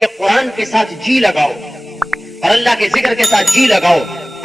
کہ قرآن کے ساتھ جی لگاؤ اور اللہ کے ذکر کے ساتھ جی لگاؤ.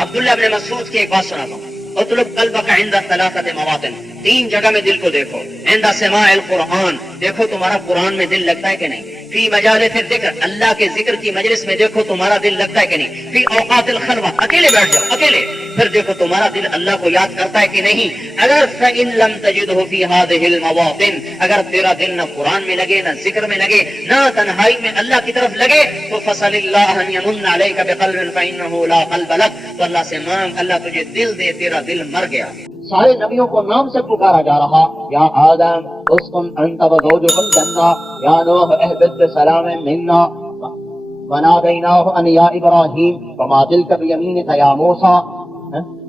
عبداللہ ابن مسعود کی ایک بات سناتا ہوں. اطلب قلبک عند ثلاثۃ مواطن، 3 جگہ میں دل کو دیکھو. عند سماع القرآن، دیکھو تمہارا قرآن میں دل لگتا ہے کہ نہیں. فی مجالس الذکر، اللہ کے ذکر کی مجلس میں دیکھو تمہارا دل لگتا ہے کہ نہیں. فی اوقات الخلوہ، اکیلے بیٹھ جاؤ اکیلے، پھر دیکھو تمہارا دل اللہ کو یاد کرتا ہے کہ نہیں. اگر فإن لم تجدہ فی هذه المواطن، اگر تیرا دل نہ قرآن میں لگے، نہ ذکر میں لگے، نہ تنہائی میں اللہ کی طرف لگے، تو فصل اللہ ان یمن علیک بقلب فإنہ لا قلب لک، تو اللہ سے مانگ اللہ تجھے دل دے، تیرا دل مر گیا. سارے نبیوں کو نام سے پکارا جا رہا. یا آدم اسکن انت وزوجک الجنہ، یا نوح اہبط بسلام منا، ونادیناہ ان یا ابراہیم وما تلک بیمینک یا موسیٰ.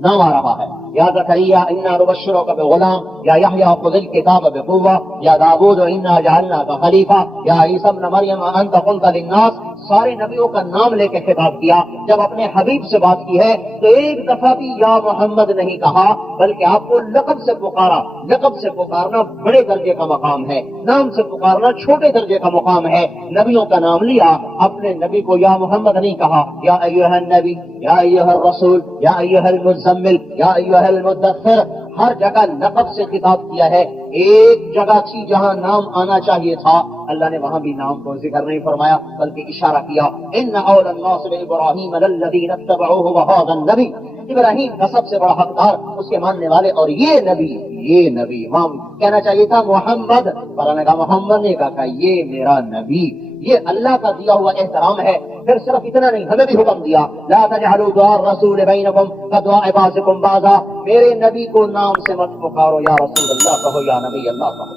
نام آ رہا ہے. یا زکریا انا نبشرک بغلام، یا یحییٰ خذ الکتاب بقوہ، یا داؤد انا جعلناک خلیفہ، یا عیسی ابن مریم انت قلت للناس. سارے نبیوں کا نام لے کے خطاب کیا. جب اپنے حبیب سے بات کی ہے تو ایک دفعہ بھی یا محمد نہیں کہا، بلکہ آپ کو لقب سے پکارا. لقب سے پکارنا بڑے درجے کا مقام ہے، نام سے پکارنا چھوٹے درجے کا مقام ہے. نبیوں کا نام لیا، اپنے نبی کو یا محمد نہیں کہا. یا ایھا النبی، یا ایھا الرسول، یا ایھا المزمل، یا ایھا المدثر، ہر جگہ لقب سے خطاب کیا ہے. ایک جگہ تھی جہاں نام آنا چاہیے تھا، اللہ نے وہاں بھی نام کو ذکر نہیں فرمایا بلکہ اشارہ کیا. ان اول الناس بابراہیم للذین اتبعوہ وہذا النبی، ابراہیم کا سب سے بڑا حقدار اس کے ماننے والے اور یہ نبی. یہ نبی وہاں کہنا چاہیے تھا محمد، پر نے کہا محمد نے کہا یہ میرا نبی. یہ اللہ کا دیا ہوا احترام ہے. پھر صرف اتنا نہیں، ہمیں بھی حکم دیا لا تجعلوا دعاء الرسول بینکم کدعاء بعضکم بعضا، میرے نبی کو نام سے مت پکارو. یا رسول اللہ کہو، یا نبی اللہ کہو،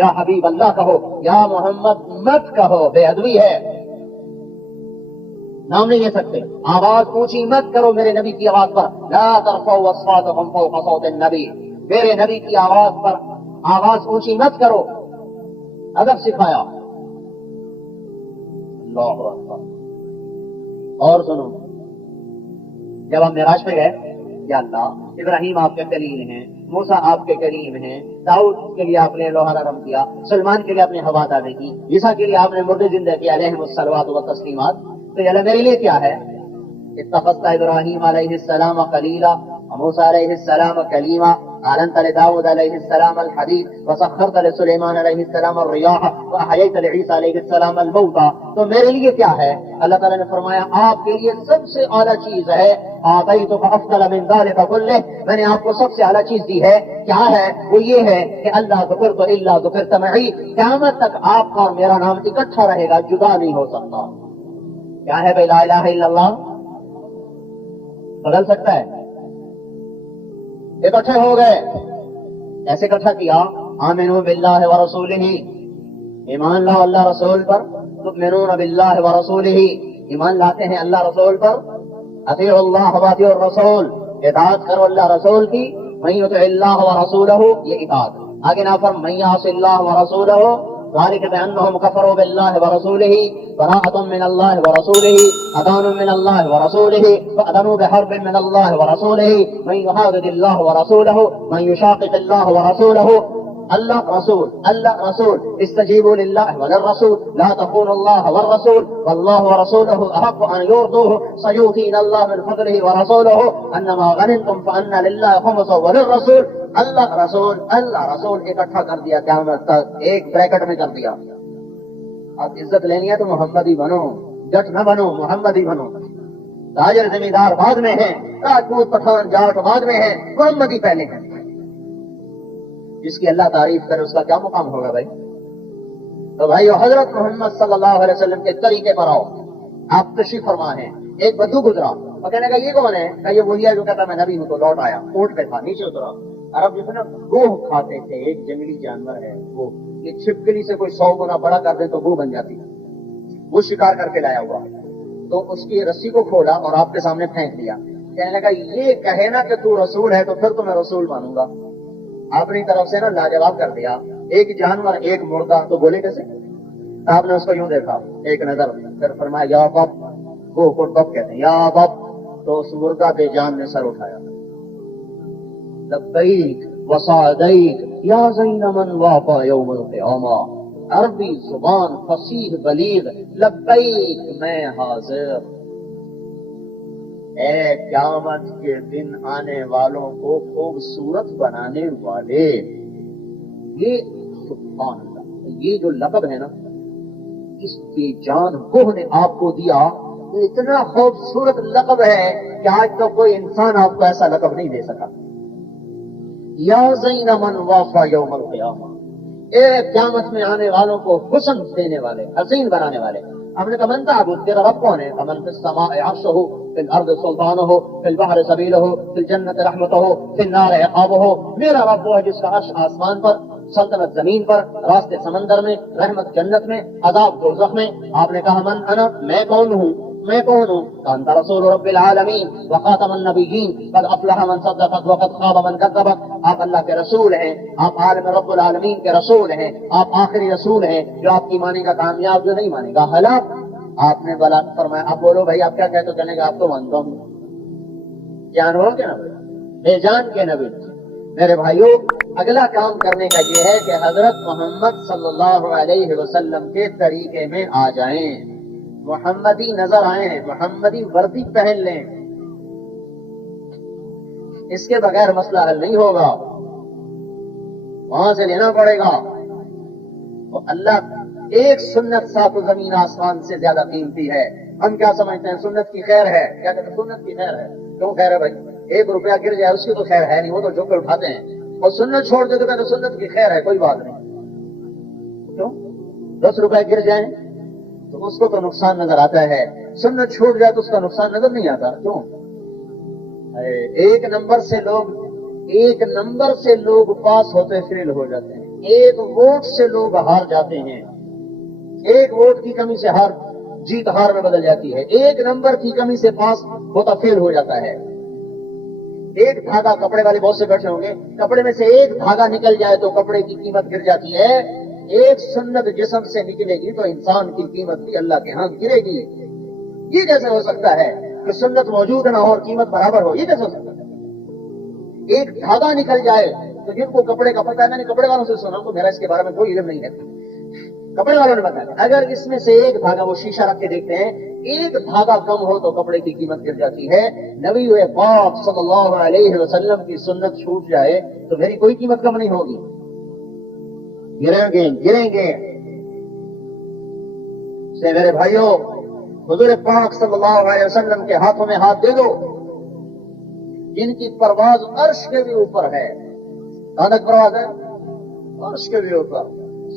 یا حبیب اللہ کہو، یا محمد مت کہو، بے ادبی ہے. نام نہیں لے سکتے. آواز اونچی مت کرو میرے نبی کی آواز پر. لا ترفعوا اصواتکم فوق صوت النبی، میرے نبی کی آواز پر آواز اونچی مت کرو. ادب سکھایا. اللہ اکبر. اور سنو، جب ہم معراج پہ گئے، یا اللہ ابراہیم آپ کے کلیم ہیں، موسیٰ آپ کے کریم ہیں، داؤد کے لیے آپ نے لوہا نرم کیا، سلمان کے لیے آپ نے ہوا تازہ کی، عیسیٰ کے لیے آپ نے مردے زندہ کیا، علیہم الصلوات والتسلیمات. تو یہ میرے لیے کیا ہے؟ اتخذت ابراہیم علیہ السلام خلیلا وموسیٰ علیہ السلام کلیما، أعلنت لداود علیہ السلام الحدید وسخرت لسلیمان علیہ السلام الریاح وأحییت لعیسیٰ علیہ السلام الموتى. تو میرے لیے کیا ہے؟ اللہ تعالیٰ نے فرمایا آپ کے لیے سب سے اعلیٰ چیز ہے آتیتک افضل من ذلک کلہ، میں نے آپ کو سب سے اعلیٰ چیز دی ہے. کیا ہے وہ؟ یہ ہے کہ اللہ ذکرت الا ذکرت معی، قیامت تک آپ کا اور میرا نام اکٹھا رہے گا، جدا نہیں ہو سکتا. کیا ہے بھائی لا الہ الا اللہ؟ بدل سکتا ہے؟ اکٹھے ہو گئے. ایسے اکٹھا کیا آمنوا باللہ ورسولہ، ایمان لاؤ اللہ رسول پر. تؤمنون باللہ ورسولہ، ایمان لاتے ہیں اللہ رسول پر. اطیعوا اللہ واطیعوا الرسول، اطاعت کرو اللہ رسول کی. من یطع اللہ ورسولہ، یہ اطاعت. آگے نہ فرم من یعص اللہ ورسولہ ذلك بأنهم كفروا بالله ورسوله براءة من الله ورسوله أذان من الله ورسوله فأذنوا بحرب من الله ورسوله من يحادد الله ورسوله من يشاقق الله ورسوله. اللہ رسول، اللہ رسول، استجیبوا للہ وللرسول لا تخونوا اللہ والرسول واللہ ورسولہ احق ان یرضوہ سیؤتینا اللہ من فضلہ ورسولہ انما غنمتم فان للہ خمسہ وللرسول. اللہ رسول، اللہ رسول اکٹھا کر دیا قیامت تک، ایک بریکٹ میں کر دیا. اب عزت لینی ہے تو محمدی بنو، جٹ نہ بنو، محمدی بنو. تاجر زمیندار بعد میں ہیں، راجپوت پٹھان جاٹ بعد میں ہیں، محمدی پہلے ہیں. جس کی اللہ تعریف کرے اس کا کیا مقام ہوگا بھائی؟ تو بھائیو حضرت محمد صلی اللہ علیہ وسلم کے طریقے پر آؤ. آپ تشریف فرما ہیں. ایک بدو گزرا اور کہنے کا یہ کون ہے؟ کہ یہ وہی ہے جو کہتا میں نبی ہوں. تو لوٹ آیا، اونٹ پہ تھا، نیچے اترا. عرب جو ہے نا گوہ کھاتے تھے، ایک جنگلی جانور ہے وہ، یہ چھپکلی سے کوئی 100 گنا بڑا کر دے تو گوہ بن جاتی ہے. وہ شکار کر کے لایا ہوا، تو اس کی رسی کو کھولا اور آپ کے سامنے پھینک دیا. کہنے لگا یہ کہے نا کہ تو رسول ہے تو پھر تو میں رسول مانوں گا. اپنی طرف سے نا لاجواب کر دیا. ایک جانور ایک مردہ، تو بولے کیسے؟ آپ نے اس کو یوں دیکھا ایک نظر، پھر فرمایا یا بب، گوہ کو بب کہتے ہیں، یا بب. تو اس مردہ بے جان نے سر اٹھایا، لبیک وسعدیک یا زین من وافا یوم القیامہ. عربی زبان فصیح بلیغ، لبیک میں حاضر۔ اے قیامت کے دن آنے والوں کو خوبصورت بنانے والے، یہ سبحان اللہ، یہ جو لقب ہے نا، اس بے جان کوہ نے آپ کو دیا، یہ اتنا خوبصورت لقب ہے کہ آج تو کوئی انسان آپ کو ایسا لقب نہیں دے سکا۔ یا زین من وافا یوم القیامہ، اے قیامت میں آنے والوں کو حسن دینے والے، حسین بنانے والے۔ ہم نے کہا من تعبد، تیرا رب کون ہے؟ من فی السماء عرشہ، فی الارض سلطانہ، فی البحر سبیلہ، فی الجنت رحمتہ، فی النار عقابہ۔ میرا رب وہ ہے جس کا عرش آسمان پر، سلطنت زمین پر، راستے سمندر میں، رحمت جنت میں، عذاب دوزخ میں۔ آپ نے کہا من انا، میں کون ہوں؟ میں کون ہوں؟ انت رسول رب العالمین وخاتم النبیین قد افلح من صدقت وقد خاب من کذبت۔ آپ اللہ کے رسول ہیں، آپ عالم رب العالمین کے رسول ہیں، آپ آخری رسول ہیں، جو آپ کی مانے گا کامیاب، جو نہیں مانے گا ہلاک۔ آپ نے بلا فرمایا، آپ بولو بھائی آپ کیا کہتے ہو؟ چلے گا آپ تو مانتا ہوں، جانوروں کے نبی، بے جان کے نبی۔ میرے بھائیوں، اگلا کام کرنے کا یہ ہے کہ حضرت محمد صلی اللہ علیہ وسلم کے طریقے میں آ جائیں، محمدی نظر آئیں، محمدی وردی پہن لیں۔ اس کے بغیر مسئلہ حل نہیں ہوگا، وہاں سے لینا پڑے گا۔ تو اللہ ایک سنت سات زمین آسمان سے زیادہ قیمتی ہے۔ ہم کیا سمجھتے ہیں؟ سنت کی خیر ہے، کیا کہتے ہیں؟ سنت کی خیر ہے۔ کیوں خیر ہے بھائی؟ 1 روپیہ گر جائے اس کی تو خیر ہے نہیں، وہ تو جو اٹھاتے ہیں، اور سنت چھوڑ دے تو کہتے ہیں سنت کی خیر ہے، کوئی بات نہیں۔ کیوں؟ 10 روپے گر جائیں تو اس کو تو نقصان نظر آتا ہے، سنت چھوٹ جائے تو اس کا نقصان نظر نہیں آتا۔ کیوں؟ ایک نمبر سے لوگ پاس ہوتے فیل ہو جاتے ہیں، 1 ووٹ سے لوگ ہار جاتے ہیں، 1 ووٹ کی کمی سے جیت ہار میں بدل جاتی ہے، 1 نمبر کی کمی سے پاس ہوتا فیل ہو جاتا ہے۔ ایک دھاگا، کپڑے والے بہت سے بیٹھے ہوں گے، کپڑے میں سے ایک دھاگا نکل جائے تو کپڑے کی قیمت گر جاتی ہے، ایک سنت جسم سے نکلے گی تو انسان کی قیمت بھی اللہ کے ہاں گرے گی۔ یہ کیسے ہو سکتا ہے کہ سنت موجود نہ ہو اور قیمت برابر ہو؟ یہ کیسے ہو سکتا ہے؟ ایک دھاگا نکل جائے تو جن کو کپڑے کا پتہ ہے، میں نے کپڑے والوں سے سنا تو میرا اس کے بارے میں کوئی علم نہیں ہے، کپڑے والوں نے بتایا اگر اس میں سے ایک دھاگا، وہ شیشہ رکھ کے دیکھتے ہیں، ایک دھاگا کم ہو تو کپڑے کی قیمت گر جاتی ہے۔ نبی پاک صلی اللہ علیہ وسلم کی سنت چھوٹ جائے تو میری کوئی قیمت کم نہیں ہوگی، گریں گے۔ سے میرے بھائیوں، حضور پاک صلی اللہ علیہ وسلم کے ہاتھوں میں ہاتھ دے دو، جن کی پرواز عرش کے بھی اوپر ہے۔ کہاں تک پرواز ہے؟ عرش کے بھی اوپر۔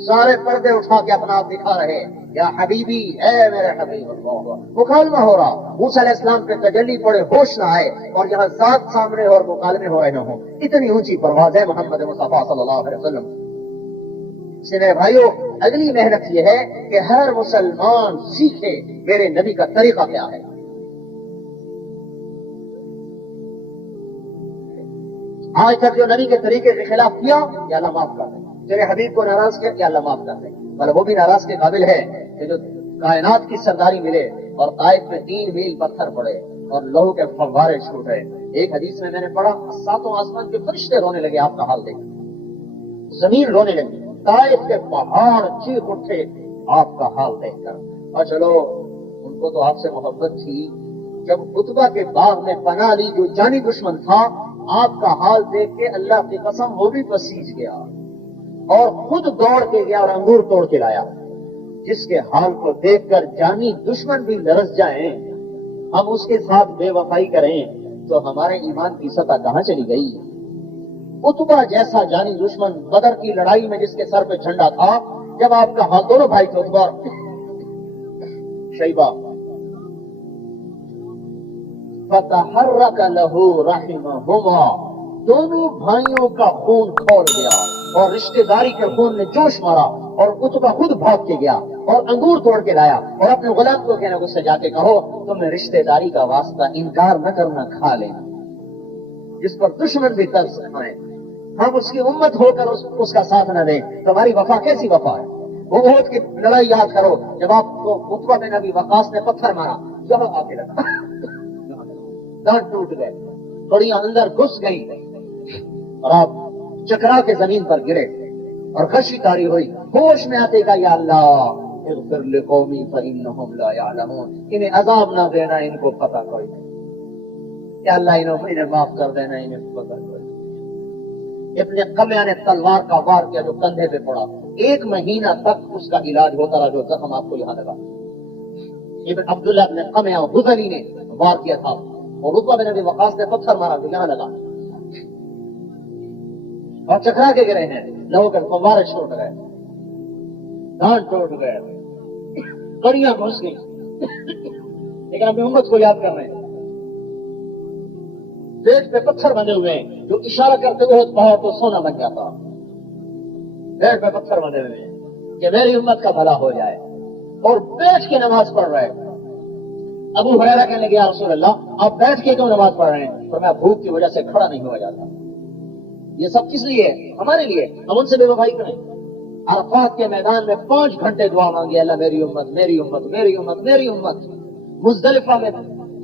سارے پردے اٹھا کے اپنا آپ دکھا رہے، یا حبیبی، اے میرے حبیب اللہ۔ مکالمہ ہو رہا، موسیٰ علیہ السلام پہ تجلی پڑے، ہوش نہ آئے، اور یہاں ذات سامنے اور مکالمے ہو رہے نہ ہوں، اتنی اونچی پرواز ہے محمد مصطفیٰ صلی اللہ علیہ وسلم۔ میرے بھائیوں، اگلی محنت یہ ہے کہ ہر مسلمان سیکھے میرے نبی کا طریقہ کیا ہے۔ آج تک جو نبی کے طریقے کے خلاف کیا، یا اللہ معاف کر دے، تیرے حبیب کو ناراض کیا، یا اللہ معاف کر دے، مطلب وہ بھی ناراض کے قابل ہے کہ جو کائنات کی سرداری ملے اور طائف میں 3 میل پتھر پڑے اور لہو کے فوارے چھوٹے۔ ایک حدیث میں نے پڑھا، 7 آسمان کے فرشتے رونے لگے، آپ کا حال دیکھ، زمین رونے لگی، طائف کے پہاڑ چیخ اٹھے آپ کا حال دیکھ کر۔ اور چلو، ان کو تو آپ سے محبت تھی، جب عتبہ کے باغ میں پناہ لی جو جانی دشمن تھا، آپ کا حال دیکھ کے اللہ کی قسم وہ بھی پسیج گیا اور خود دوڑ کے گیا اور انگور توڑ کے لایا۔ جس کے حال کو دیکھ کر جانی دشمن بھی لرز جائیں، ہم اس کے ساتھ بے وفائی کریں تو ہمارے ایمان کی سطح کہاں چلی گئی؟ عتبہ جیسا جانی دشمن بدر کی لڑائی میں جس کے سر پہ جھنڈا تھا، جب آپ کا حال، دونوں بھائی تھے عتبہ شیبہ، فتحرک لہو رحمہما، دونوں بھائیوں کا خون کھول گیا اور رشتہ داری کے خون نے جوش مارا، اور عتبہ خود بھاگ کے گیا اور انگور توڑ کے لایا اور اپنے غلام کو کہنا، اس سے جا کے کہو تم نے رشتہ داری کا واسطہ انکار نہ کرنا، کھا لینا، جس پر دشمن بھی ترس کھائیں، ہم اس کی امت ہو کر اس کا ساتھ نہ دیں، تمہاری وفا کیسی وفا ہے؟ وہ احد کی لڑائی یاد کرو، جب آپ کو عتبہ بن ابی وقاص نے پتھر مارا، یہاں آ کے لگا، دانت ٹوٹ گئے، تھوڑیاں اندر گھس گئی اور آپ چکرا کے زمین پر گرے اور خشی تاری ہوئی، ہوش میں آتے گا یا اللہ اغفر لقومی فإنہم لا یعلمون، انہیں عذاب نہ دینا، ان کو پتہ کوئی نہیں، یا اللہ انہیں معاف کر دینا، انہیں پتہ کوئی نہیں۔ ابن قمیہ نے تلوار کا وار کیا جو کندھے پہ پڑا، 1 مہینہ تک اس کا علاج ہوتا رہا، جو زخم آپ کو یہاں لگا۔ ابن عبداللہ ابن قمیہ حذلی نے وار کیا تھا، اور رتبہ بن ابی وقاص نے پتھر مارا جو یہاں لگا، اور چکرا کے گرے ہیں، لوگوں کے فوارے چھوٹ گئے، دانت ٹوٹ گئے، کڑیاں گھس گئی، لیکن اپنی امت کو یاد کر رہے ہیں۔ پیٹ پہ پتھر بنے ہوئے ہیں جو اشارہ کرتے ہوئے پہاڑ تو سونا بن جاتا، پیٹ پہ پتھر بنے ہوئے ہیں کہ میری امت کا بھلا ہو جائے، اور بیٹھ کے نماز پڑھ رہے ہیں۔ ابو ہریرہ کہنے لگے یا رسول اللہ آپ بیٹھ کے کیوں نماز پڑھ رہے ہیں؟ فرمایا بھوک کی وجہ سے کھڑا نہیں ہوا جاتا۔ یہ سب کس لیے ہے؟ ہمارے لیے، ہم ان سے بے وفائی کریں۔ عرفات کے میدان میں 5 گھنٹے دعا مانگی، اللہ میری امت میری امت میری امت میری امت۔ مزدلفہ میں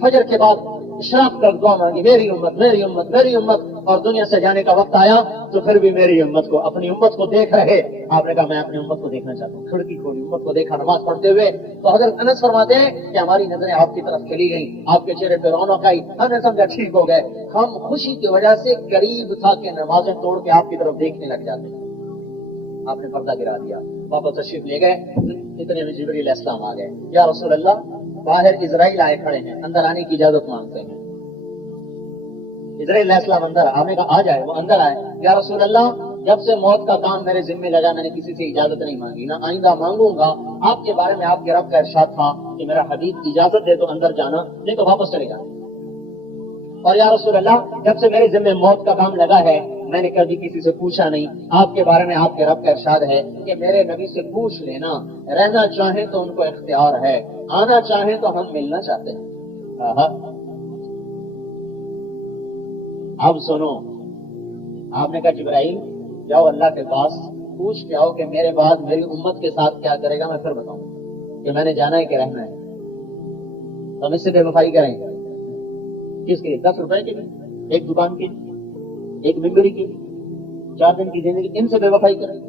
فجر کے بعد اشراق تک دعا مانگی، میری امت میری امت میری امت، اور دنیا سے جانے کا وقت آیا تو پھر بھی میری امت کو، اپنی امت کو دیکھ رہے۔ آپ نے کہا میں اپنی امت کو دیکھنا چاہتا ہوں، کھڑکی کھولی، امت کو دیکھا نماز پڑھتے ہوئے، تو حضرت انس فرماتے ہیں کہ ہماری نظریں آپ کی طرف چلی گئیں، آپ کے چہرے پہ رونق آئی، ہم نے سمجھا ٹھیک ہو گئے۔ ہم خوشی کی وجہ سے قریب تھا کہ نمازیں توڑ کے آپ کی طرف دیکھنے لگ جاتے ہیں۔ آپ نے پردہ گرا دیا، واپس تشریف لے گئے، اتنے میں جبریل علیہ السلام آ گئے، یا رسول اللہ باہر اسرائیل آئے کھڑے ہیں، اندر آنے کی اجازت مانگتے ہیں۔ اسرائیل علیہ السلام اندر، آپ نے کہا آ جائے، وہ اندر آئے، یا رسول اللہ جب سے موت کا کام میرے ذمہ لگا میں نے کسی سے اجازت نہیں مانگی، نہ آئندہ مانگوں گا۔ آپ کے بارے میں آپ کے رب کا ارشاد تھا کہ میرا حبیب اجازت دے تو اندر جانا، نہیں تو واپس چلے جانا۔ اور یا رسول اللہ جب سے میرے ذمہ موت کا کام لگا ہے میں نے کبھی کسی سے پوچھا نہیں، آپ کے بارے میں آپ کے رب کا ارشاد ہے کہ میرے نبی سے پوچھ لینا، رہنا چاہیں تو ان کو اختیار ہے، آنا چاہیں تو ہم ملنا چاہتے ہیں۔ اب سنو، آپ نے کہا جبرائیل جاؤ اللہ کے پاس پوچھ کے آؤ کہ میرے بعد میری امت کے ساتھ کیا کرے گا، میں پھر بتاؤں کہ میں نے جانا ہے کہ رہنا ہے۔ تو ہم اس سے بے وفائی کریں گے، کس کے؟ 10 روپے کے لیے، ایک دکان کی، ایک ممبری کی، 4 دن کی زندگی، ان سے بے وفائی کریں۔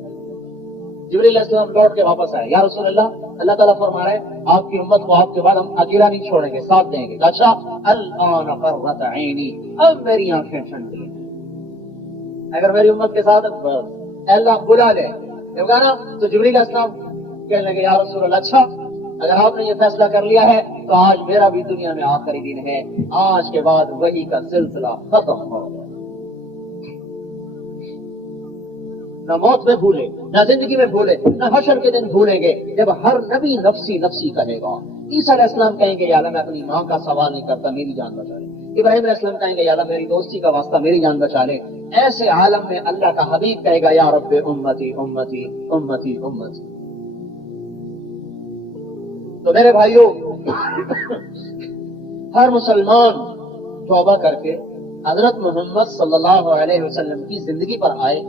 جبریل علیہ السلام لوٹ کے واپس آئے، یا رسول اللہ تعالیٰ فرما رہے ہیں آپ کی امت کو آپ کے بعد ہم اکیلا نہیں چھوڑیں گے، ساتھ دیں گے۔ اچھا الآن قرۃ عینی، اب میری آنکھیں ٹھنڈی ہیں، اگر میری امت کے ساتھ اللہ بلا لے نا تو جبریل علیہ السلام کہنے لگے یا رسول اللہ اچھا اگر آپ نے یہ فیصلہ کر لیا ہے تو آج میرا بھی دنیا میں آخری دن ہے، آج کے بعد وحی کا سلسلہ ختم ہو گیا۔ نہ موت میں بھولے، نہ زندگی میں بھولے، نہ حشر کے دن بھولیں گے جب ہر نبی نفسی نفسی کہے گا۔ عیسیٰ علیہ السلام کہیں گے یا اللہ میں اپنی ماں کا سوال نہیں کرتا، میری جان بچا لے۔ ابراہیم علیہ السلام کہیں گے یا اللہ میری دوستی کا واسطہ، میری جان بچا لے۔ ایسے عالم میں اللہ کا حبیب کہے گا یا رب امتی امتی امتی امتی۔ تو میرے بھائیوں ہر مسلمان توبہ کر کے حضرت محمد صلی اللہ علیہ وسلم کی زندگی پر آئے،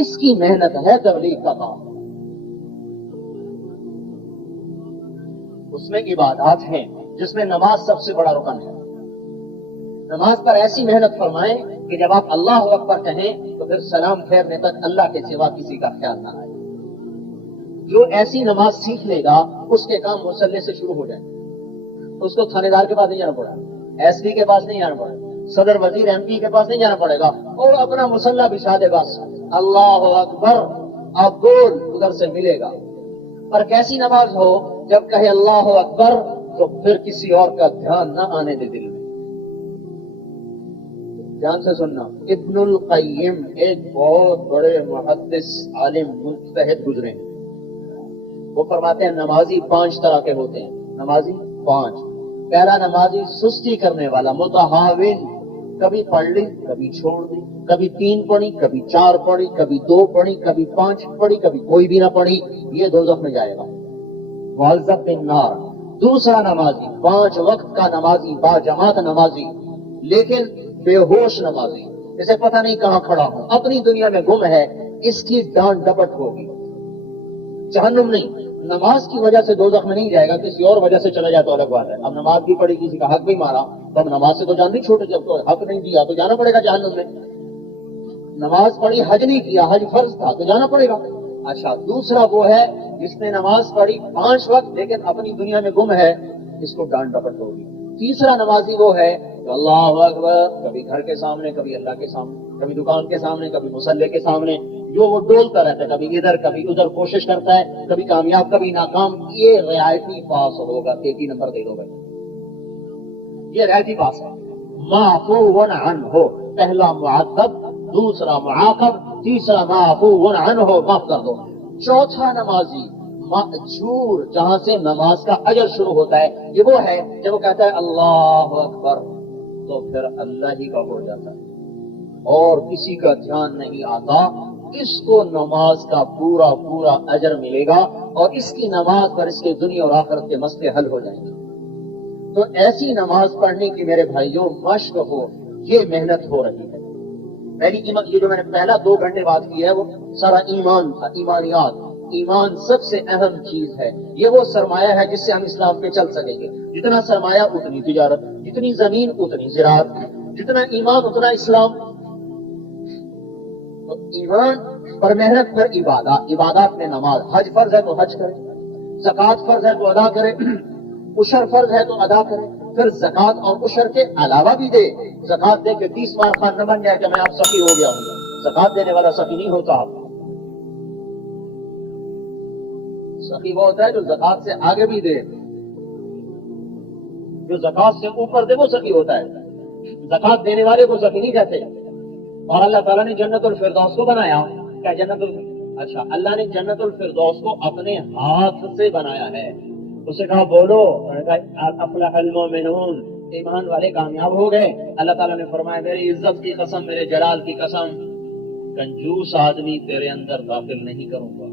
اس کی محنت ہے تبلیغ کا کام۔ اس میں عبادات ہیں جس میں نماز سب سے بڑا رکن ہے۔ نماز پر ایسی محنت فرمائیں کہ جب آپ اللہ اکبر کہیں تو پھر سلام پھیرنے تک اللہ کے سوا کسی کا خیال نہ آئے۔ جو ایسی نماز سیکھ لے گا اس کے کام مصلی سے شروع ہو جائیں، اس کو تھانے دار کے پاس نہیں جانا پڑے گا، ایس پی کے پاس نہیں جانا پڑے گا، صدر وزیر ایم پی کے پاس نہیں جانا پڑے گا، اور اپنا مصلی بچھا دے بس اللہ اکبر آپ بول ادھر سے ملے گا۔ پر کیسی نماز ہو جب کہے اللہ اکبر تو پھر کسی اور کا دھیان نہ آنے دے دل میں۔ دھیان سے سننا، ابن القیم ایک بہت بڑے محدث عالم مجتہد گزرے ہیں، وہ فرماتے ہیں نمازی 5 طرح کے ہوتے ہیں، نمازی 5۔ پہلا نمازی سستی کرنے والا، متہاون، کبھی پڑھ لی کبھی چھوڑ دی، کبھی 3 پڑھی کبھی 4 پڑھی، کبھی 2 پڑھی کبھی 5 پڑھی، کبھی کوئی بھی نہ پڑھی، یہ دوزخ میں جائے گا، معذب بالنار۔ دوسرا نمازی 5 وقت کا نمازی، با جماعت نمازی لیکن بے ہوش نمازی، اسے پتہ نہیں کہاں کھڑا ہوں، اپنی دنیا میں گم ہے، اس کی ڈانٹ ڈپٹ ہوگی، جہنم نہیں، نماز کی وجہ سے دوزخ میں نہیں جائے گا، کسی اور وجہ سے چلا جائے تو الگ بات ہے۔ اب نماز بھی پڑھی، کسی کا حق بھی مارا تو اب نماز سے تو جان نہیں چھوٹے، جب تو حق نہیں دیا تو جانا پڑے گا جہنم میں۔ نماز پڑھی حج نہیں کیا، حج فرض تھا تو جانا پڑے گا۔ اچھا دوسرا وہ ہے جس نے نماز پڑھی 5 وقت لیکن اپنی دنیا میں گم ہے، اس کو ڈانٹ ڈپٹ ہوگی۔ تیسرا نمازی وہ ہے جو اللہ اکبر کبھی گھر کے سامنے، کبھی اللہ کے سامنے، کبھی دکان کے سامنے، کبھی مصلی کے سامنے، جو وہ ڈولتا رہتا ہے، کبھی ادھر کبھی ادھر کوشش کرتا ہے، کبھی کامیاب کبھی ناکام، یہ رعایتی پاس ہوگا، 33 نمبر دے دو بھائی، یہ رعایتی پاس ہے۔ معفو عنہ، پہلا معذب، دوسرا معاقب، تیسرا معفو عنہ، معاف کر دو۔ چوتھا نمازی مأجور، جہاں سے نماز کا اجر شروع ہوتا ہے، یہ وہ ہے جب وہ کہتا ہے اللہ اکبر تو پھر اللہ ہی کا ہو جاتا ہے اور کسی کا دھیان نہیں آتا، اس کو نماز کا پورا پورا اجر ملے گا اور اس کی نماز پر اس کے دنیا اور آخرت کے مسئلے حل ہو جائیں گے۔ تو ایسی نماز پڑھنے کی میرے بھائیوں مشق ہو، یہ محنت ہو رہی ہے۔ پہلی یہ جو میں نے پہلا 2 گھنٹے بات کی ہے وہ سارا ایمان تھا، ایمانیات۔ ایمان سب سے اہم چیز ہے، یہ وہ سرمایہ ہے جس سے ہم اسلام پہ چل سکیں گے۔ جتنا سرمایہ اتنی تجارت، جتنی زمین اتنی زراعت، جتنا ایمان اتنا اسلام۔ تو ایمان پر محنت، پر عبادات میں نماز، حج فرض ہے تو حج کرے، زکوٰۃ فرض ہے تو ادا کرے، عشر فرض ہے تو ادا کرے، پھر زکوٰۃ اور عشر کے علاوہ بھی دے۔ زکوٰۃ دے کے 30 مار خان نہ بن جائے کہ میں اب سخی ہو گیا ہوں، زکوٰۃ دینے والا سخی نہیں ہوتا۔ سخی وہ ہوتا ہے جو زکوٰۃ سے آگے بھی دے، جو زکوٰۃ سے اوپر دے وہ سخی ہوتا ہے، زکوٰۃ دینے والے کو سخی نہیں کہتے۔ اور اللہ تعالیٰ نے جنت الفردوس کو بنایا، کیا اچھا اللہ نے جنت الفردوس کو اپنے ہاتھ سے بنایا ہے۔ اسے کہا بولو، افلح المؤمنون، ایمان والے کامیاب ہو گئے۔ اللہ تعالیٰ نے فرمایا میری عزت کی قسم، میرے جلال کی قسم، کنجوس آدمی تیرے اندر داخل نہیں کروں گا،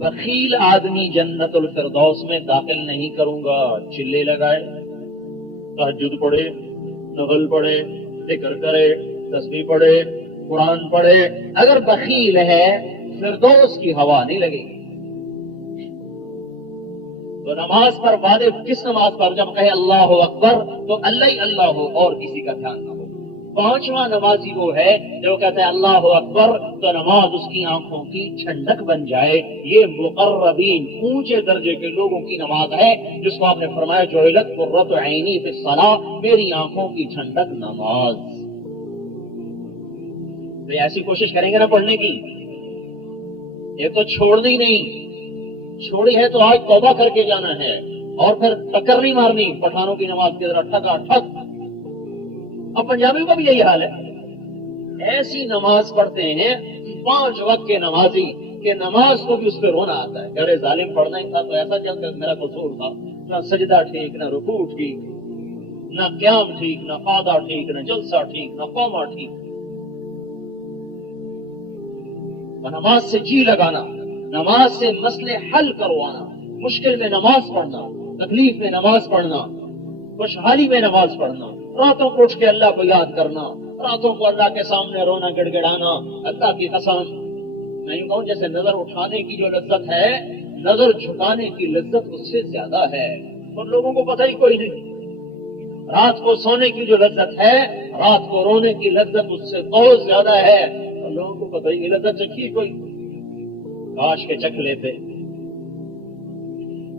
بخیل آدمی جنت الفردوس میں داخل نہیں کروں گا۔ چلے لگائے، تہجد پڑھے، نفل پڑھے، ذکر کرے، تسبیح پڑھے، قرآن پڑھے، اگر بخیل ہے فردوس کی ہوا نہیں لگے گی۔ تو نماز پر وعدے، کس نماز پر؟ جب کہے اللہ اکبر تو اللہ ہی اللہ ہو اور کسی کا دھیان نہ ہو۔ 5واں نمازی وہ ہے جو کہتا ہے اللہ اکبر تو نماز اس کی آنکھوں کی ٹھنڈک بن جائے۔ یہ مقربین، اونچے درجے کے لوگوں کی نماز ہے، جس کو آپ نے فرمایا جعلت قرۃ عینی فی الصلاۃ، میری آنکھوں کی ٹھنڈک نماز۔ تو ایسی کوشش کریں گے نا پڑھنے کی، یہ تو چھوڑنی نہیں، چھوڑی ہے تو آج توبہ کر کے جانا ہے، اور پھر ٹکر نہیں مارنی پٹھانوں کی نماز کی طرح ٹھکا ٹھک۔ اب پنجابی کا بھی یہی حال ہے، ایسی نماز پڑھتے ہیں 5 وقت کے نمازی کہ نماز کو بھی اس پہ رونا آتا ہے کہ ارے ظالم پڑھنا ہی تھا تو ایسا کیا کہ میرا قصور تھا، نہ سجدہ ٹھیک، نہ رکوع ٹھیک، نہ قیام ٹھیک، نہ قعدہ ٹھیک، نہ جلسہ ٹھیک، نہ قومہ ٹھیک۔ نماز سے جی لگانا، نماز سے مسئلے حل کروانا، مشکل میں نماز پڑھنا، تکلیف میں نماز پڑھنا، خوشحالی میں نماز پڑھنا، راتوں کو اٹھ کے اللہ کو یاد کرنا، راتوں کو اللہ کے سامنے رونا گڑ گڑانا۔ اللہ کی قسم میں یوں کہوں جیسے نظر اٹھانے کی جو لذت ہے، نظر جھکانے کی لذت اس سے زیادہ ہے، اور لوگوں کو پتہ ہی کوئی نہیں۔ رات کو سونے کی جو لذت ہے، رات کو رونے کی لذت اس سے بہت زیادہ ہے، اور لوگوں کو پتہ ہی نہیں، لذت چکھی کوئی، کاش کے چکھ لیتے۔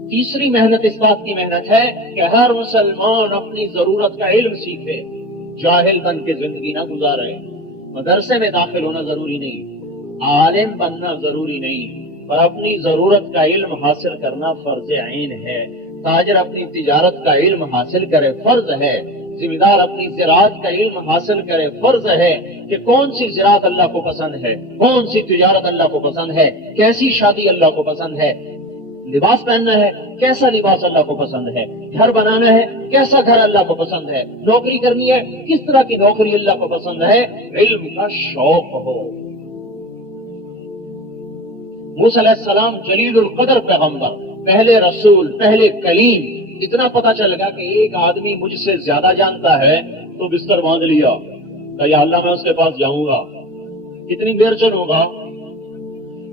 تیسری محنت اس بات کی محنت ہے کہ ہر مسلمان اپنی ضرورت کا علم سیکھے، جاہل بن کے زندگی نہ گزارے۔ مدرسے میں داخل ہونا ضروری نہیں، عالم بننا ضروری نہیں، پر اپنی ضرورت کا علم حاصل کرنا فرض عین ہے۔ تاجر اپنی تجارت کا علم حاصل کرے، فرض ہے۔ ذمہ دار اپنی زراعت کا علم حاصل کرے، فرض ہے کہ کون سی زراعت اللہ کو پسند ہے، کون سی تجارت اللہ کو پسند ہے، کیسی شادی اللہ کو پسند ہے، لباس پہننا ہے کیسا لباس اللہ کو پسند ہے، گھر بنانا ہے کیسا گھر اللہ کو پسند ہے، نوکری کرنی ہے کس طرح کی نوکری اللہ کو پسند ہے۔ علم کا شوق ہو۔ موسیٰ علیہ السلام جلیل القدر پیغمبر، پہلے رسول، پہلے کلیم، اتنا پتا چل گیا کہ ایک آدمی مجھ سے زیادہ جانتا ہے تو بستر باندھ لیا کہ یا اللہ میں اس کے پاس جاؤں گا، کتنی دیر چلوں گا؟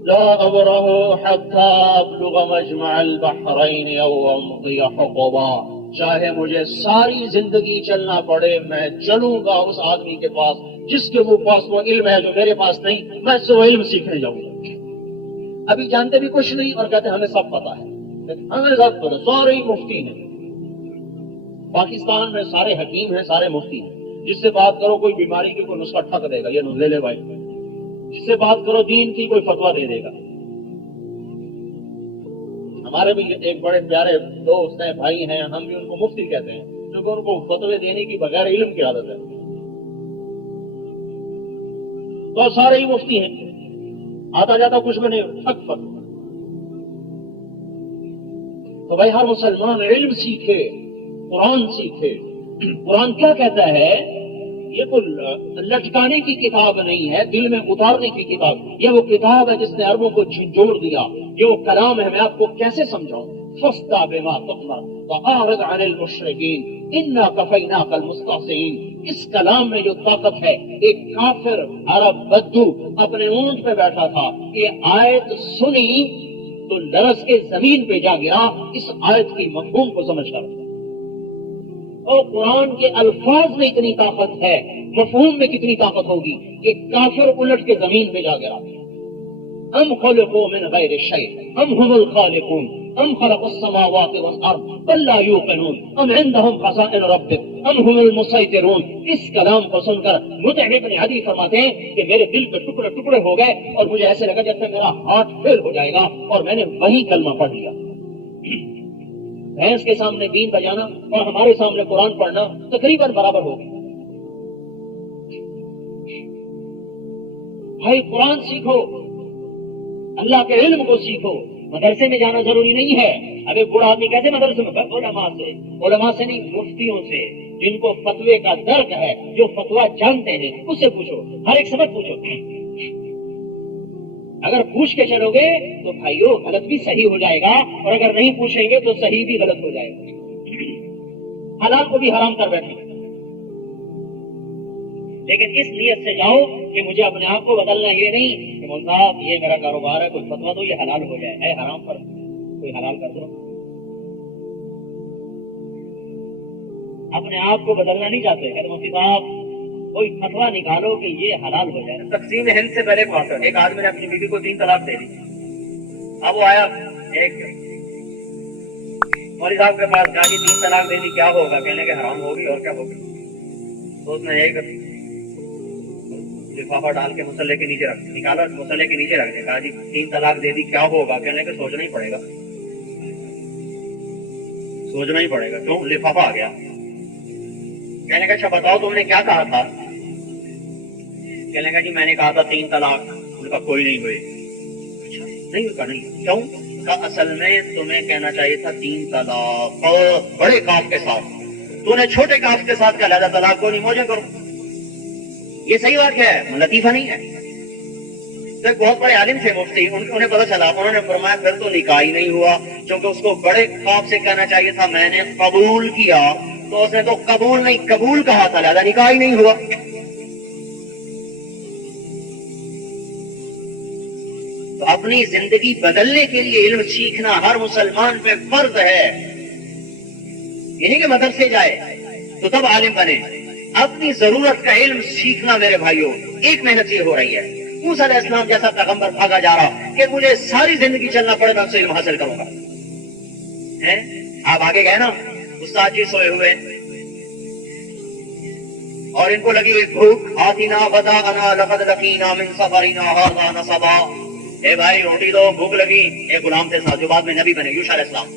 لا أبره حتى أبلغ مجمع البحرين أو أمضي حقبا، چاہے مجھے ساری زندگی چلنا پڑے میں چلوں گا اس آدمی کے پاس جس کے وہ پاس وہ علم ہے جو میرے پاس نہیں، میں اس سے وہ علم سیکھنے جاؤں گا۔ ابھی جانتے بھی کچھ نہیں اور کہتے ہیں ہمیں سب پتا ہے. ہمیں سب پتا, سارے ہی مفتی ہیں. پاکستان میں سارے حکیم ہیں, سارے مفتی ہیں. جس سے بات کرو کوئی بیماری کی کوئی نسخہ ٹھک دے گا, یہ لے لے بھائی. جس سے بات کرو دین کی کوئی فتویٰ دے دے گا. ہمارے بھی ایک بڑے پیارے دوست ہیں, بھائی ہیں, ہم بھی ان کو مفتی کہتے ہیں کیونکہ ان کو فتوے دینے کی بغیر علم کی عادت ہے. تو سارے ہی مفتی ہیں, آتا جاتا کچھ بھی نہیں, ٹھک فتویٰ. تو بھائی ہر مسلمان علم سیکھے, قرآن سیکھے. قرآن کیا کہتا ہے؟ یہ کوئی لٹکانے کی کتاب نہیں ہے, دل میں اتارنے کی کتاب. یہ وہ کتاب ہے جس نے عربوں کو جھنجھوڑ دیا. یہ وہ کلام ہے, میں آپ کو کیسے سمجھاؤں؟ فَاسْتَعْ بِمَا تُؤْمَرُ وَأَعْرِضْ عَنِ الْمُشْرِكِينَ إِنَّا كَفَيْنَاكَ الْمُسْتَهْزِئِينَ. اس کلام میں جو طاقت ہے, ایک کافر عرب بدو اپنے اونٹ پہ بیٹھا تھا, یہ آیت سنی تو لرز کے زمین پہ جا گرا اس آیت کی مفہوم کو سمجھ کر. اور قرآن کے الفاظ میں اتنی طاقت ہے, مفہوم میں کتنی طاقت ہوگی کہ کافر الٹ کے زمین پہ جا گرا. ام خلقوا من غیر شیء ام هم الخالقون ام خلقوا السماوات والارض بل لا یوقنون ام عندهم خزائن ربک ام هم المسیطرون. اس کلام کو سن کر مطعم بن عدی فرماتے ہیں کہ میرے دل پہ ٹکڑے ٹکڑے ہو گئے اور مجھے ایسے لگا جیسے میرا ہارٹ فیل ہو جائے گا, اور میں نے وہی کلمہ پڑھ لیا. بھینس کے سامنے دین بجانا اور ہمارے سامنے قرآن پڑھنا تقریباً برابر ہو گیا. بھائی قرآن سیکھو, اللہ کے علم کو سیکھو. مدرسے میں جانا ضروری نہیں ہے. ابھی بوڑھا آدمی کیسے مدرسے میں؟ علماء سے نہیں, مفتیوں سے, جن کو فتوے کا درد ہے, جو فتوا جانتے ہیں, اس سے پوچھو. ہر ایک سبق پوچھو. اگر پوچھ کے چلو گے تو بھائیو غلط بھی صحیح ہو جائے گا, اور اگر نہیں پوچھیں گے تو صحیح بھی غلط ہو جائے گا. حلال کو بھی حرام کر بیٹھے, لیکن اس نیت سے جاؤ کہ مجھے اپنے آپ کو بدلنا. یہ نہیں کہ مولانا صاحب یہ میرا کاروبار ہے, کوئی فتوا دو یہ حلال ہو جائے, ہے حرام پر کوئی حلال کر دو. اپنے آپ کو بدلنا نہیں چاہتے کہ مفتی صاحب کوئی فتوا نکالو کہ یہ حلال ہو جائے. تقسیم ہند سے پہلے ایک آدمی نے اپنی بیوی کو 3 طلاق دے دی. اب وہ آیا ایک مولوی صاحب کے پاس, کہا کہ 3 طلاق دے دی کیا ہوگا؟ کہنے کہ حرام ہوگی, اور کیا ہوگی. تو اس نے ایک لفافہ ڈال کے مسلح کے نیچے رکھ نکالا, مسلح کے نیچے رکھ دیا. کہا جی 3 طلاق دے دی کیا ہوگا؟ کہنے کہ سوچنا ہی پڑے گا, سوچنا ہی پڑے گا. کیوں؟ لفافہ آ گیا. کہنے کا اچھا بتاؤ تم نے کیا کہا تھا؟ کہنے کا جی میں نے کہا تھا 3 طلاق. ان کا کوئی نہیں ہوئے. اچھا نہیں ہوگا, نہیں کیوں؟ کا اصل میں تمہیں کہنا چاہیے تھا 3 طلاق بڑے کاف کے ساتھ, تو نے چھوٹے کاف کے ساتھ کہا لہذا طلاق کو نہیں موجے کرو. یہ صحیح واقعہ ہے, لطیفہ نہیں ہے. تو ایک بہت بڑے عالم تھے مفتی, انہیں پتہ چلا, انہوں نے فرمایا پھر تو نکاح ہی نہیں ہوا, کیونکہ اس کو بڑے کاف سے کہنا چاہیے تھا میں نے قبول کیا, تو اس نے تو قبول نہیں قبول کہا تھا, لہذا نکاح ہی نہیں ہوا. تو اپنی زندگی بدلنے کے لیے علم سیکھنا ہر مسلمان پہ فرض ہے. یہ نہیں کہ مدرسے جائے تو تب عالم بنے. اپنی ضرورت کا علم سیکھنا میرے بھائیوں, ایک محنت یہ ہو رہی ہے. موسیٰ علیہ السلام جیسا پیغمبر بھاگا جا رہا کہ مجھے ساری زندگی چلنا پڑے میں اس سے علم حاصل کروں گا. آپ آگے گئے نا, استاد جی سوئے ہوئے اور ان کو لگی ہوئی بھوک. آتینا غداءنا لقد لقینا من سفرنا ھذا نصبا. اے بھائی روٹی دو, بھوک لگی. ایک غلام تھے ساتھ جو بعد میں نبی بنے, یوشع علیہ السلام.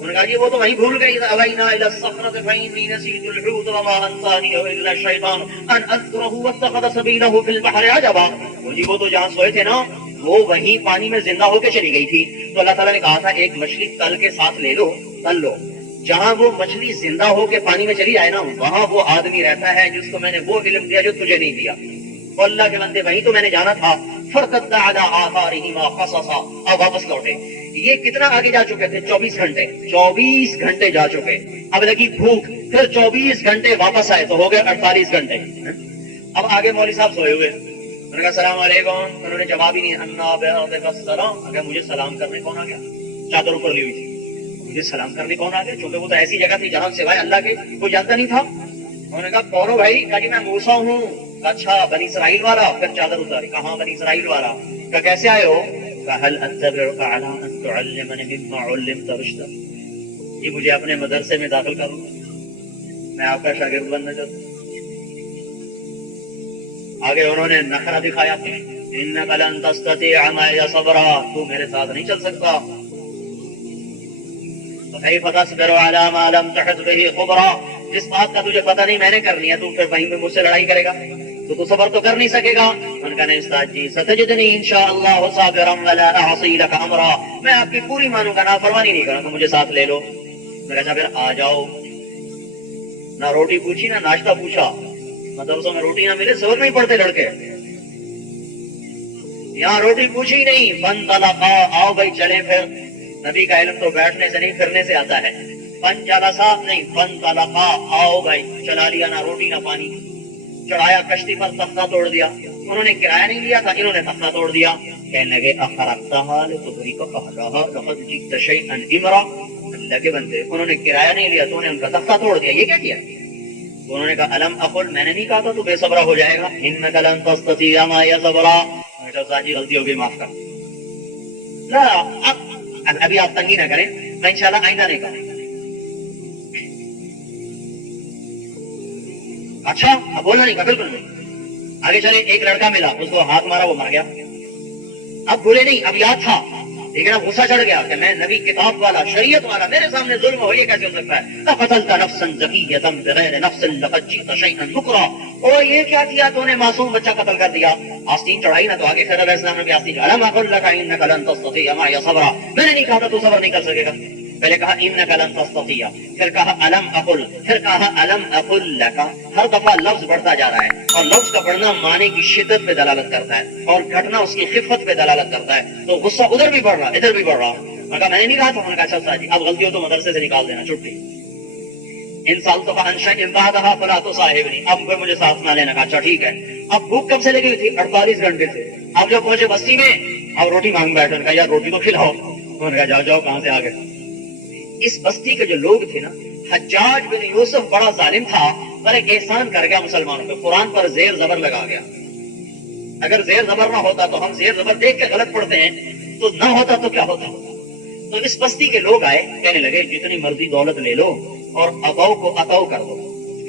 انہوں نے کہا جی وہ تو وہیں بھول گئی. اوینا الی الصخرۃ فإنی نسیت الحوت وما انسانیہ الا الشیطان ان اذکرہ واتخذ سبیلہ فی البحر عجبا. جی وہ تو جہاں سوئے تھے نا وہ وہیں پانی میں زندہ ہو کے چلی گئی تھی. تو اللہ تعالیٰ نے کہا تھا ایک مچھلی تل کے ساتھ لے لو, تل لو. جہاں وہ مچھلی زندہ ہو کے پانی میں چلی جائے نا وہاں وہ آدمی رہتا ہے جس کو میں نے وہ علم دیا جو تجھے نہیں دیا. تو اللہ کے بندے وہیں تو میں نے جانا تھا. فرتد علی آثارہما قصصا, اب واپس لوٹے. یہ کتنا آگے جا چکے تھے؟ 24 گھنٹے. 24 گھنٹے جا چکے. اب لگی بھوک, پھر 24 گھنٹے واپس آئے تو ہو گئے 48 گھنٹے. اب آگے مولوی صاحب سوئے ہوئے, انہوں نے کہا السلام علیکم. انہوں نے جواب ہی نہیں. انا بعدک السلام. اگر مجھے سلام کرنے کون آ گیا؟ چادر اوپر لی ہوئی تھی, مجھے سلام کرنے کون آ گیا؟ چونکہ وہ تو ایسی جگہ تھی جہاں سوائے اللہ کے کوئی جانتا نہیں تھا. انہوں نے کہا کون ہو بھائی؟ کہا جی میں موسیٰ ہوں. اچھا بنی اسرائیل والا؟ پھر چادر اتاری. کہاں بنی اسرائیل والا؟ کہا کیسے آئے ہو؟ فهل اتبعك على ان تعلمني مما علمت رشدا، یہ مجھے اپنے مدرسے میں داخل کرو، میں آپ کا شاگرد بننا چاہتا ہوں۔ آگے انہوں نے نخرہ دکھایا، انک لن تستطيع معي صبرا، تو میرے ساتھ نہیں چل سکتا، فكيف تصبر على ما لم تحط به خبرا، جس بات کا تجھے پتہ نہیں میں نے کرنی ہے، تو پھر وہیں پہ مجھ سے لڑائی کرے گا، تو صبر تو کر نہیں سکے گا۔ ان کا نہیں استاد جی ستجدنی انشاءاللہ صابرا ولا اعصی لك امرا، میں آپ کی پوری مانوں گا، نافرمانی نہیں کروں، تو مجھے ساتھ لے لو۔ میں کہا پھر آ جاؤ، نہ روٹی پوچھی نہ ناشتہ پوچھا، مدرسوں میں روٹی نہ ملے صبر نہیں پڑتے لڑکے، یہاں روٹی پوچھی نہیں، فانطلقا، آؤ بھائی چلے پھر، نبی کا علم تو بیٹھنے سے نہیں پھرنے سے آتا ہے، فانجلسا نہیں فانطلقا، آؤ بھائی، چلا لیا، نہ روٹی نہ پانی، چڑھایا کشتی پر، تختہ توڑ دیا، انہوں نے کرایہ نہیں لیا تھا، انہوں نے تختہ توڑ دیا، کہنے لگے اخرقتھا لتغرق اہلھا لقد جئت شیئا امرا، اللہ کے بندے، انہوں نے کرایہ نہیں لیا تو انہوں نے ان کا تختہ توڑ دیا، یہ کیا کیا؟ تو انہوں نے کہا الم اقل، میں نے نہیں کہا تھا تو بے صبرا ہو جائے گا، انک لن تستطیع معی صبرا، جی غلطی ہو گئی معاف کر، لا ابھی آپ تنگی نہ کریں، میں انشاءاللہ آئندہ نہیں کروں۔ اچھا اب بولنا نہیں کا، بالکل نہیں۔ آگے چلے، ایک لڑکا ملا، اس کو ہاتھ مارا، وہ مر گیا، اب بولے نہیں، اب یاد تھا، لیکن اب غصہ چڑھ گیا کہ میں نبی کتاب والا، شریعت والا، میرے سامنے ظلم ہو، یہ کیسے ہو سکتا ہے؟ قتلت نفسا زکیۃ بغیر نفس لقد جئت شیئا نکرا، اور یہ کیا کیا تو نے معصوم بچہ قتل کر دیا، آستین چڑھائی نا، تو آگے خضر علیہ السلام نے بھی آستین چڑھائی، الم اقل لک انک لن تستطیع معی صبرا، میں نے نہیں کہا تھا تو صبر نہیں کر سکے گا، پہلے کہا انک لن تستطیع، پھر کہا الم اقل، پھر کہا الم اقل لک، ہر دفعہ لفظ بڑھتا جا رہا ہے، اور لفظ کا بڑھنا معنی کی شدت پہ دلالت کرتا ہے، اور گھٹنا اس کی خفت پہ دلالت کرتا ہے، تو غصہ ادھر بھی بڑھ رہا ادھر بھی بڑھ رہا، میں کہا میں نے نہیں کہا تھا، میں نے کہا اچھا جی اب غلطی ہو تو مدرسے سے نکال دینا، چھٹی، ان سال تو انتہا فلا تو صاحب نہیں، اب پھر مجھے ساتھ نہ لینا، کہا اچھا ٹھیک ہے۔ اب بھوک کب سے لگی تھی؟ 48 گھنٹے سے، اب جب پہنچے بستی میں، اب روٹی مانگ بیٹھے، کہا یار روٹی تو کھلاؤ، انہوں نے کہا جاؤ جاؤ کہاں سے آ گئے۔ اس بستی کے جو لوگ تھے نا، حجاج بن یوسف بڑا ظالم تھا، پر ایک احسان کر گیا مسلمانوں پہ، قرآن پر زیر زبر لگا گیا، اگر زیر زبر نہ ہوتا تو ہم زیر زبر دیکھ کے غلط پڑھتے ہیں، تو نہ ہوتا تو کیا ہوتا؟ تو اس بستی کے لوگ آئے، کہنے لگے جتنی مرضی دولت لے لو اور ابو کو عطو کر دو،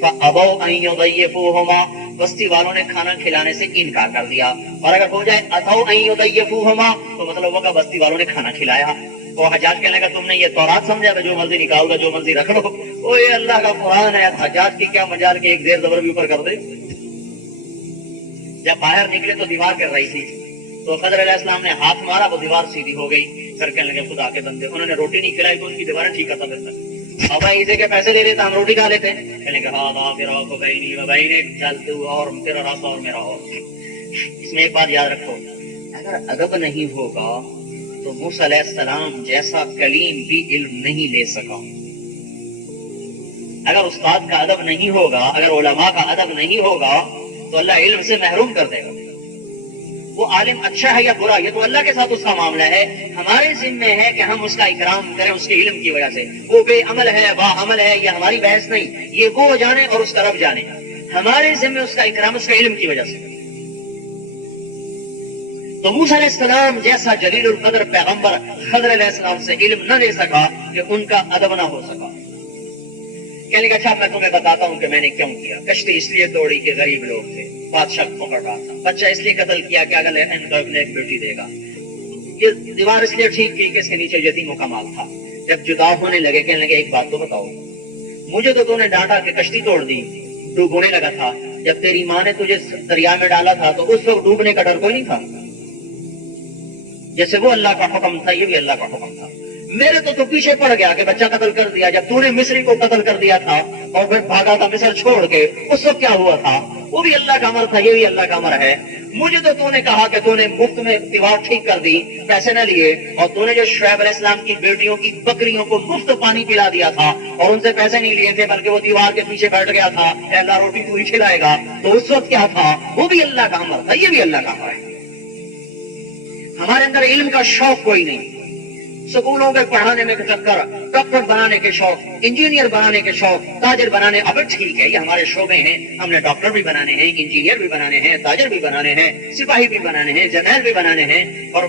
فابوا ان یضیفوہما، بستی والوں نے کھانا کھلانے سے انکار کر دیا، اور اگر ہو جائے اتو ان یضیفوہما تو مطلب ہوگا بستی والوں نے کھانا کھلایا، تو حجاج کہنے لگا تم نے یہ تورات سمجھا کہ جو مرضی نکال دو جو مرضی رکھ لو، وہ یہ اللہ کا قرآن ہے، حجاج کی کیا مجال کے ایک زیر زبر بھی اوپر کر دے۔ جب باہر نکلے تو دیوار گر رہی تھی، تو خضر علیہ السلام نے ہاتھ مارا، وہ دیوار سیدھی ہو گئی، پھر کہنے لگے خدا کے بندے، انہوں نے روٹی نہیں کھلائی تو ان کی دیواریں ٹھیک کرتا پھرتا، ابا اسے کے پیسے لے لیتا ہم روٹی کھا لیتے، کہنے لگا ہاں فراق بینی و بینک، چل تو اور تیرا راستہ اور میرا اور۔ اس میں ایک بات یاد رکھو، اگر ادب نہیں ہوگا تو موسیٰ علیہ السلام جیسا کلیم بھی علم نہیں لے سکا، اگر استاد کا ادب نہیں ہوگا، اگر علماء کا ادب نہیں ہوگا تو اللہ علم سے محروم کر دے گا۔ وہ عالم اچھا ہے یا برا، یہ تو اللہ کے ساتھ اس کا معاملہ ہے، ہمارے ذمہ ہے کہ ہم اس کا اکرام کریں اس کے علم کی وجہ سے، وہ بے عمل ہے با عمل ہے، یہ ہماری بحث نہیں، یہ وہ جانے اور اس کا رب جانے، ہمارے ذمہ اس کا اکرام اس کے علم کی وجہ سے۔ تو موسیٰ علیہ السلام جیسا جلیل القدر پیغمبر خضر علیہ السلام سے علم نہ لے سکا کہ ان کا ادب نہ ہو سکا۔ کہنے لگا اچھا میں تمہیں بتاتا ہوں کہ میں نے کیوں کیا، کشتی اس لیے توڑی کہ غریب لوگ تھے، بادشاہ پکڑ رہا تھا، بچہ اس لیے قتل کیا کہ اگر ان کو اپنے ایک بیٹی دے گا، یہ دیوار اس لیے ٹھیک کی کہ اس کے نیچے یتیموں کا مال تھا۔ جب جدا ہونے لگے کہنے لگے ایک بات تو بتاؤ، مجھے تو نے ڈانٹا کہ کشتی توڑ دی، ڈوبونے لگا تھا، جب تیری ماں نے تجھے دریا میں ڈالا تھا تو اس وقت ڈوبنے کا ڈر کوئی نہیں تھا؟ جیسے وہ اللہ کا حکم تھا یہ بھی اللہ کا حکم تھا، میرے تو پیچھے پڑ گیا کہ بچہ قتل کر دیا، جب تو نے مصری کو قتل کر دیا تھا اور پھر بھاگا تھا مصر چھوڑ کے، اس وقت کیا ہوا تھا؟ وہ بھی اللہ کا امر تھا یہ بھی اللہ کا امر ہے۔ مجھے تو نے کہا کہ تو نے مفت میں دیوار ٹھیک کر دی، پیسے نہ لیے، اور تو نے جو شعیب علیہ السلام کی بیٹیوں کی بکریوں کو مفت پانی پلا دیا تھا اور ان سے پیسے نہیں لیے تھے بلکہ وہ دیوار کے پیچھے بیٹھ گیا تھا کہ اللہ روٹی تو ہی کھلائے گا، تو اس وقت کیا تھا؟ وہ بھی اللہ کا امر تھا یہ بھی اللہ کا امر ہے۔ ہمارے اندر علم کا شوق کوئی نہیں، سکولوں کے پڑھانے میں چکر، ڈاکٹر بنانے کے شوق، انجینئر بنانے کے شوق، تاجر بنانے، اب ٹھیک ہے یہ ہمارے شعبے ہیں، ہم نے ڈاکٹر بھی بنانے ہیں، انجینئر بھی بنانے ہیں، تاجر بھی بنانے ہیں، سپاہی بھی بنانے ہیں، جرنیل بھی بنانے ہیں، اور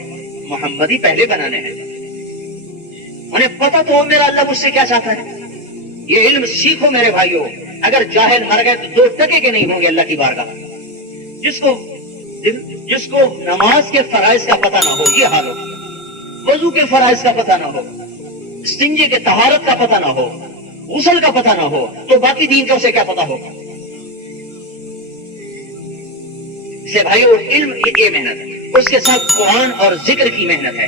محمدی پہلے بنانے ہیں. انہیں پتہ تو ہو میرا اللہ مجھ سے کیا چاہتا ہے. یہ علم سیکھو میرے بھائیوں. اگر جاہل مر گئے تو 2 ٹکے کے نہیں ہوں گے اللہ کی بارگاہ. جس کو نماز کے فرائض کا پتہ نہ ہو، یہ حال ہو، وضو کے فرائض کا پتہ نہ ہو، استنجے کے طہارت کا پتہ نہ ہو، غسل کا پتہ نہ ہو، تو باقی دین کا اسے کیا پتہ ہوگا. سے بھائیو علم یہ محنت ہے، اس کے ساتھ قرآن اور ذکر کی محنت ہے.